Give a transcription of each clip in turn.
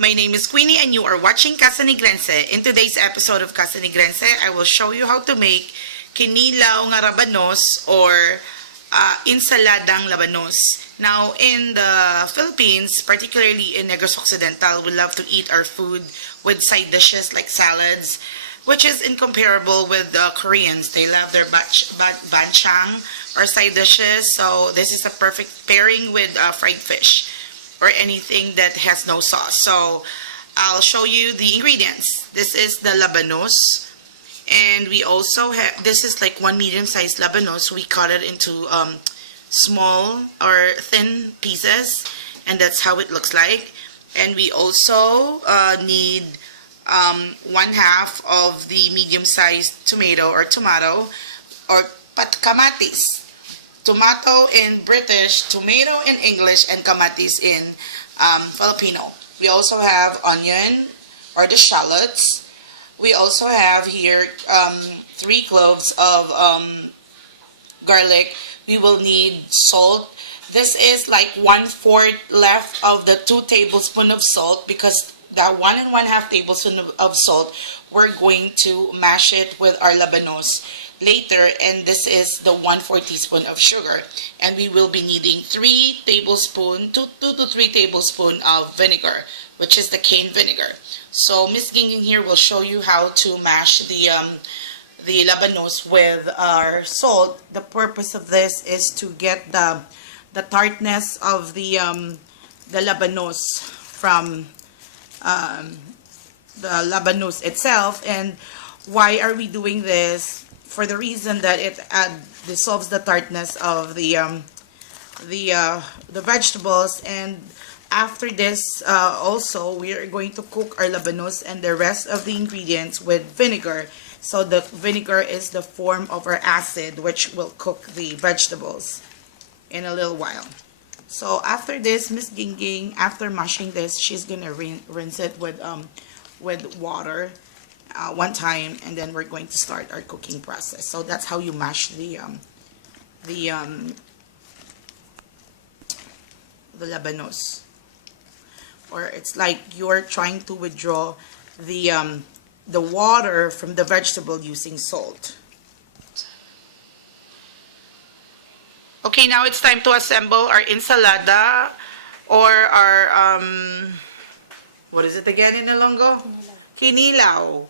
My name is Queenie and you are watching Casa ni Grense. In today's episode of Casa ni Grense, I will show you how to make kinilaw nga rabanos or Ensaladang Labanos. Now, in the Philippines, particularly in Negros Occidental, we love to eat our food with side dishes like salads, which is incomparable with the Koreans. They love their banchan or side dishes, so this is a perfect pairing with fried fish or anything that has no sauce. So I'll show you the ingredients. This is the labanos, and we also have, this is like one medium-sized labanos. We cut it into small or thin pieces, and that's how it looks like. And we also need 1/2 of the medium-sized tomato or kamatis. Tomato in British, tomato in English, and kamatis in Filipino. We also have onion or the shallots. We also have here 3 cloves of garlic. We will need salt. This is like 1/4 left of the 2 tablespoons of salt, because that 1 1/2 tablespoon of salt, we're going to mash it with our labanos later, and this is the 1/4 teaspoon of sugar. And we will be needing 2 to 3 tablespoons of vinegar, which is the cane vinegar. So Miss Gingging here will show you how to mash the labanos with our salt. The purpose of this is to get the tartness of the labanos from the labanos itself. And why are we doing this? For the reason that it dissolves the tartness of the vegetables. And after this, also we are going to cook our labanos and the rest of the ingredients with vinegar. So the vinegar is the form of our acid, which will cook the vegetables in a little while. So after this, Miss Gingging, after mashing this, she's gonna rinse it with water 1 time, and then we're going to start our cooking process. So that's how you mash the labanos. Or it's like you're trying to withdraw the water from the vegetable using salt. Okay, now it's time to assemble our ensalada, or our what is it again in Ilonggo? Kinilaw.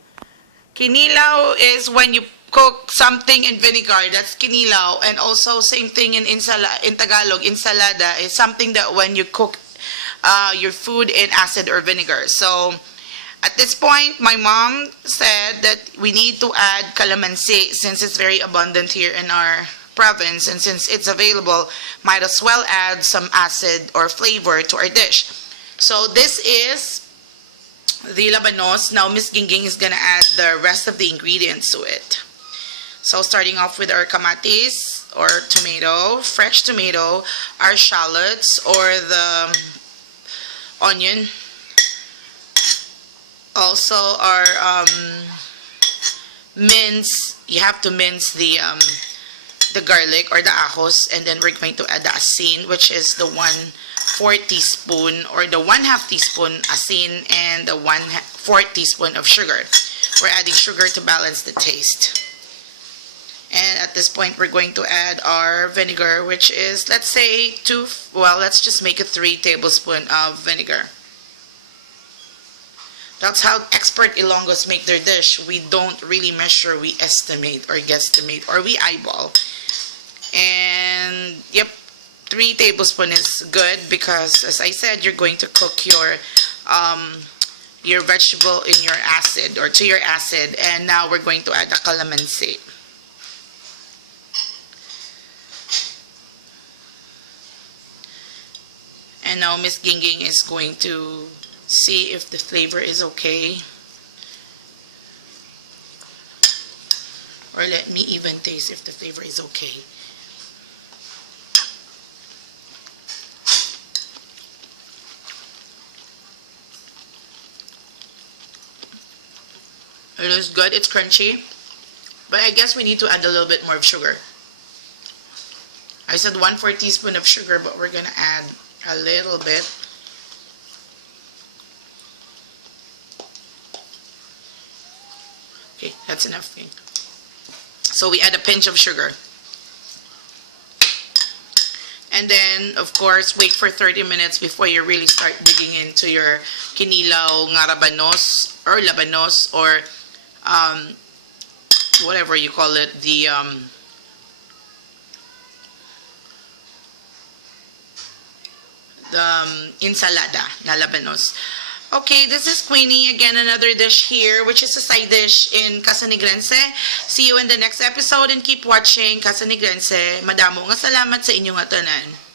Kinilaw is when you cook something in vinegar. That's kinilaw. And also same thing in Tagalog, ensalada is something that when you cook your food in acid or vinegar. So at this point, my mom said that we need to add calamansi since it's very abundant here in our province, and since it's available, might as well add some acid or flavor to our dish. So this is the labanos. Now Miss Gingging is gonna add the rest of the ingredients to it. So starting off with our kamatis or tomato, fresh tomato, our shallots or the onion, also our mince. You have to mince the garlic or the ahos, and then we're going to add the asin, which is the 1/4 teaspoon or the 1/2 teaspoon asin, and the 1/4 teaspoon of sugar. We're adding sugar to balance the taste. And at this point, we're going to add our vinegar, which is, let's say, let's just make it 3 tablespoons of vinegar. That's how expert Ilonggos make their dish. We don't really measure, we estimate or guesstimate, or we eyeball. And yep, 3 tablespoons is good, because as I said, you're going to cook your vegetable in your acid or to your acid. And now we're going to add the calamansi. And now Miss Gingging is going to see if the flavor is okay. Or let me even taste if the flavor is okay. It is good, it's crunchy. But I guess we need to add a little bit more of sugar. I said 1/4 teaspoon of sugar, but we're gonna add a little bit. that's enough. Okay. So we add a pinch of sugar. And then, of course, wait for 30 minutes before you really start digging into your kinilaw nga rabanos or labanos or whatever you call it, the ensalada na labanos. Okay, this is Queenie. Again, another dish here, which is a side dish in Casa Negrense. See you in the next episode and keep watching Casa Negrense. Madamo nga salamat sa inyong atanan.